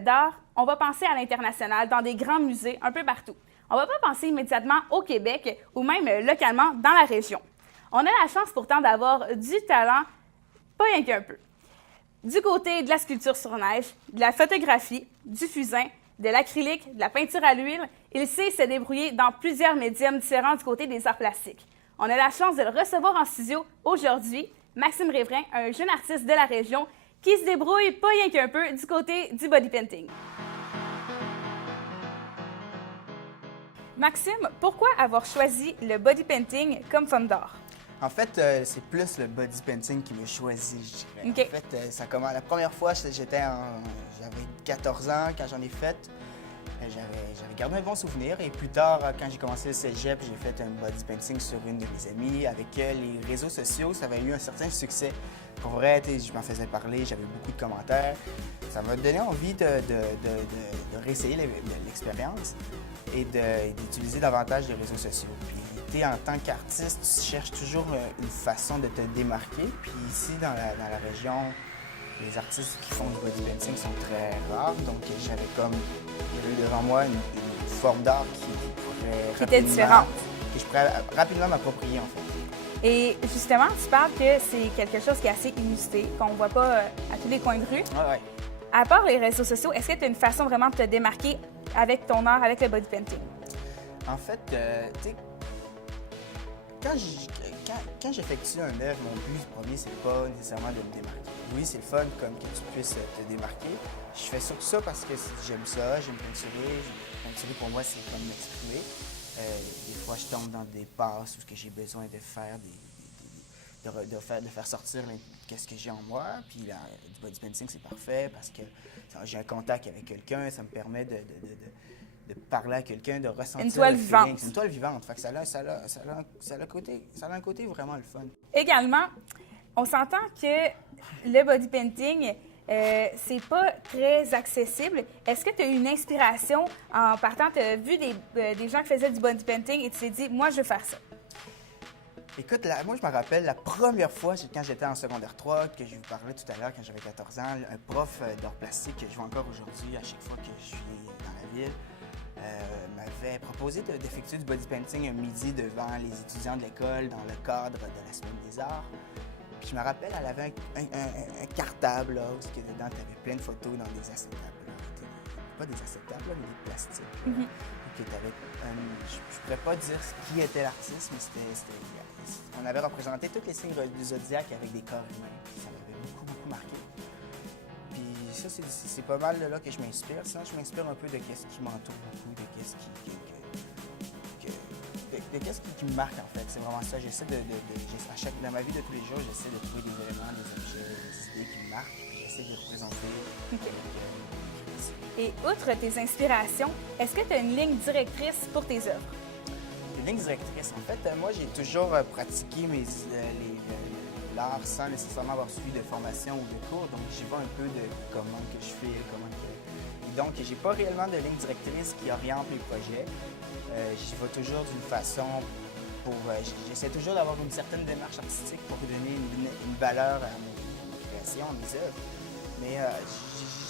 d'art, on va penser à l'international, dans des grands musées, un peu partout. On ne va pas penser immédiatement au Québec ou même localement dans la région. On a la chance pourtant d'avoir du talent, pas rien qu'un peu. Du côté de la sculpture sur neige, de la photographie, du fusain, de l'acrylique, de la peinture à l'huile, il sait se débrouiller dans plusieurs médiums différents du côté des arts plastiques. On a la chance de le recevoir en studio aujourd'hui, Maxime Réverain, un jeune artiste de la région qui se débrouille pas rien qu'un peu du côté du body painting. Maxime, pourquoi avoir choisi le body painting comme forme d'art? En fait, c'est plus le body painting qui m'a choisi, je dirais. Okay. En fait, la première fois, j'avais 14 ans quand j'en ai fait. J'avais gardé un bon souvenir et plus tard, quand j'ai commencé le cégep, j'ai fait un body painting sur une de mes amies. Avec les réseaux sociaux, ça avait eu un certain succès. Pour vrai, je m'en faisais parler, j'avais beaucoup de commentaires. Ça m'a donné envie de réessayer l'expérience et d'utiliser davantage les réseaux sociaux. Puis, en tant qu'artiste, tu cherches toujours une façon de te démarquer. Puis ici, dans la région, les artistes qui font du body painting sont très rares. Donc, j'avais eu devant moi une forme d'art qui était différente. Que je pourrais rapidement m'approprier, en fait. Et justement, tu parles que c'est quelque chose qui est assez inusité, qu'on ne voit pas à tous les coins de rue. Ouais. À part les réseaux sociaux, est-ce que tu as une façon vraiment de te démarquer avec ton art, avec le body painting? En fait, tu sais, quand j'effectue un œuvre, mon but premier, c'est pas nécessairement de me démarquer. Oui, c'est le fun comme que tu puisses te démarquer. Je fais surtout ça parce que j'aime ça, j'aime peinturer. Peinturer, pour moi, c'est comme m'exprimer. Des fois, je tombe dans des passes où j'ai besoin de faire de faire sortir qu'est-ce que j'ai en moi. Puis du body painting, c'est parfait parce que j'ai un contact avec quelqu'un, ça me permet de parler à quelqu'un, de ressentir une toile vivante. C'est une toile vivante. Fait que ça a un côté vraiment le fun. Également, on s'entend que le body painting, c'est pas très accessible. Est-ce que tu as eu une inspiration en partant? Tu as vu des gens qui faisaient du body painting et tu t'es dit, moi, je veux faire ça? Écoute, moi, je me rappelle la première fois, quand j'étais en secondaire 3, que je vous parlais tout à l'heure, quand j'avais 14 ans, un prof d'art plastique que je vois encore aujourd'hui à chaque fois que je suis dans la ville, m'avait proposé d'effectuer du body painting un midi devant les étudiants de l'école dans le cadre de la Semaine des Arts. Puis je me rappelle, elle avait un cartable, là, où dedans, tu avais plein de photos dans des acétables. Pas des acétables, mais des plastiques. Mm-hmm. Je ne pourrais pas dire qui était l'artiste, mais on avait représenté tous les signes du zodiaque avec des corps humains. Ça m'avait beaucoup, beaucoup marqué. Puis ça, c'est pas mal de là que je m'inspire. Sinon, je m'inspire un peu de ce qui m'entoure beaucoup, de qu'est-ce qui me marque, en fait. C'est vraiment ça. J'essaie dans ma vie de tous les jours, j'essaie de trouver des éléments, des objets, des idées qui me marquent, puis j'essaie de les représenter. Okay. Et outre tes inspirations, est-ce que tu as une ligne directrice pour tes œuvres? Une ligne directrice, en fait, moi, j'ai toujours pratiqué l'art sans nécessairement avoir suivi de formation ou de cours, donc j'y vais un peu de comment que je fais, Donc, j'ai pas réellement de ligne directrice qui oriente mes projets. J'y vais toujours d'une façon j'essaie toujours d'avoir une certaine démarche artistique pour donner une valeur à mes créations, à mes œuvres. Mais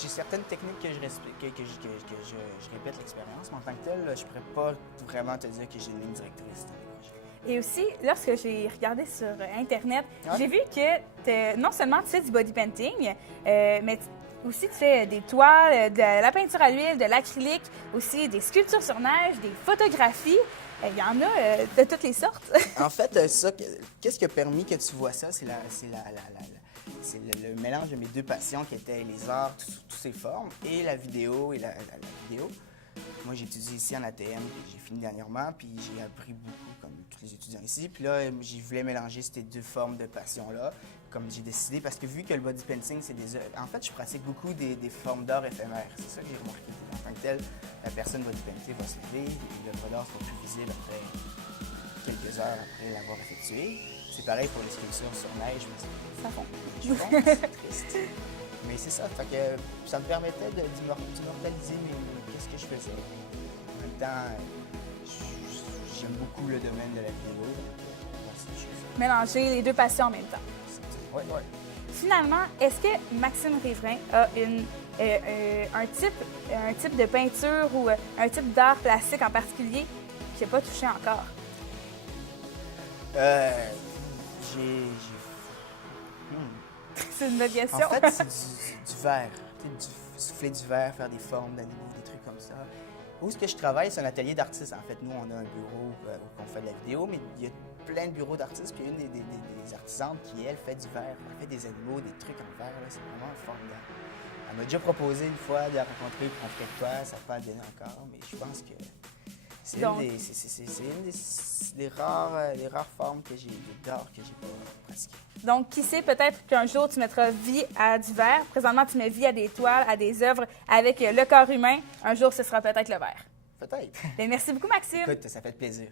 j'ai certaines techniques que je répète l'expérience, mais en tant que tel, je ne pourrais pas vraiment te dire que j'ai une ligne directrice dans mes projets. Et aussi, lorsque j'ai regardé sur Internet, j'ai vu que non seulement tu fais du body painting, mais aussi tu fais des toiles, de la peinture à l'huile, de l'acrylique, aussi des sculptures sur neige, des photographies. Il y en a de toutes les sortes. En fait, qu'est-ce qui a permis que tu vois ça? C'est le mélange de mes deux passions qui étaient les arts sous toutes ses formes et la vidéo la vidéo. Moi, j'ai étudié ici en ATM, j'ai fini dernièrement, puis j'ai appris beaucoup, comme tous les étudiants ici. Puis là, je voulais mélanger ces deux formes de passion-là, comme j'ai décidé, parce que vu que le body painting, c'est des œuvres... En fait, je pratique beaucoup des formes d'art éphémères. C'est ça que j'ai remarqué. En tant que tel, la personne body paintée va se lever, et l'œuvre d'art sera plus visible après quelques heures après l'avoir effectuée. C'est pareil pour les sculptures sur neige, mais ça fond. C'est triste. Mais c'est ça, fait que ça me permettait d'immortaliser qu'est-ce que je faisais. En même temps, j'aime beaucoup le domaine de la vidéo. Mélanger les deux passions en même temps. Oui. Finalement, est-ce que Maxime Réverain a une un type de peinture ou un type d'art plastique en particulier qui n'a pas touché encore? C'est une bonne question. En fait, c'est du verre. Souffler du verre, faire des formes d'animaux, des trucs comme ça. Où est-ce que je travaille, c'est un atelier d'artistes. En fait, nous, on a un bureau où on fait de la vidéo, mais il y a plein de bureaux d'artistes. Puis une des artisanes qui, elle, fait du verre. Elle fait des animaux, des trucs en verre. C'est vraiment formidable. Elle m'a déjà proposé une fois de la rencontrer pour en faire quoi. Ça fait bien encore, mais je pense que c'est une des rares formes d'art que j'ai pas pratiquées. Donc, qui sait, peut-être qu'un jour, tu mettras vie à du verre. Présentement, tu mets vie à des toiles, à des œuvres avec le corps humain. Un jour, ce sera peut-être le verre. Peut-être. Bien, merci beaucoup, Maxime. Écoute, ça fait plaisir.